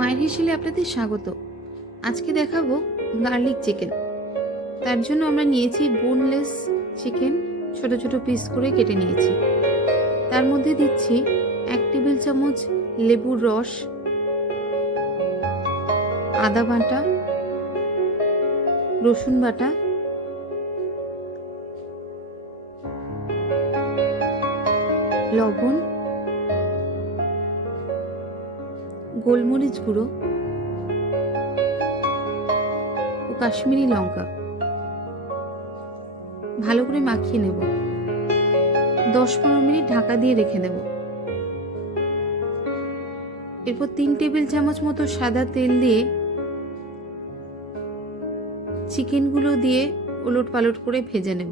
মায়ের হেসেলে আপনাদের স্বাগত। আজকে দেখাবো গার্লিক চিকেন। তার জন্য আমরা নিয়েছি বোনলেস চিকেন, ছোট ছোট পিস করে কেটে নিয়েছি। তার মধ্যে দিচ্ছি 1 টেবিল চামচ লেবুর রস, আদা বাটা, রসুন বাটা, লবণ, গোলমরিচ গুঁড়ো ও কাশ্মীরি লঙ্কা ভালো করে মাখিয়ে নেব। 10-15 মিনিট ঢাকা দিয়ে রেখে দেব। এরপর 3 টেবিল চামচ মতো সাদা তেল দিয়ে চিকেনগুলো দিয়ে ওলট পালট করে ভেজে নেব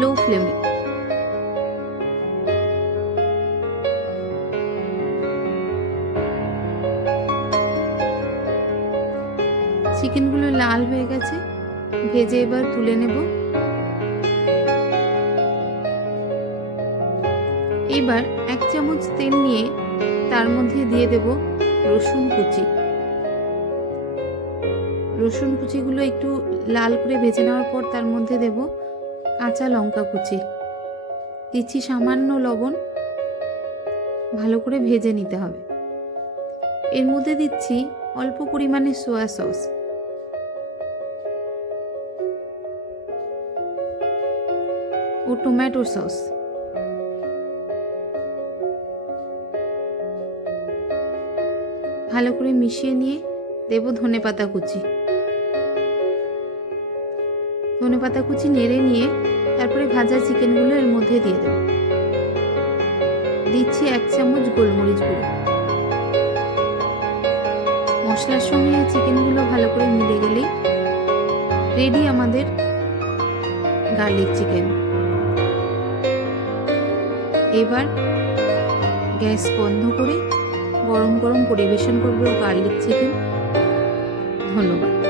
লো ফ্লেমে। চিকেনগুলো লাল হয়ে গেছে, ভেজে এবার তুলে নেব। এবার 1 চামচ তেল নিয়ে তার মধ্যে দিয়ে দেব রসুন কুচি। রসুন কুচিগুলো একটু লাল করে ভেজে নেওয়ার পর তার মধ্যে দেব কাঁচা লঙ্কা কুচি, দিচ্ছি সামান্য লবণ। ভালো করে ভেজে নিতে হবে। এর মধ্যে দিচ্ছি অল্প পরিমাণে সোয়া সস, ও টমেটো সস। ভালো করে মিশিয়ে নিয়ে দেব ধনেপাতা কুচি। ধনেপাতা কুচি নেড়ে নিয়ে তারপরে ভাজা চিকেনগুলো এর মধ্যে দিয়ে দেব। দিচ্ছি 1 চামচ গোলমরিচ গুঁড়ো। মশলার সঙ্গে চিকেনগুলো ভালো করে মিলে গেলেই রেডি আমাদের গার্লিক চিকেন। এবার গ্যাস বন্ধ করে গরম গরম পরিবেশন করব গার্লিক চিকেন। ধন্যবাদ।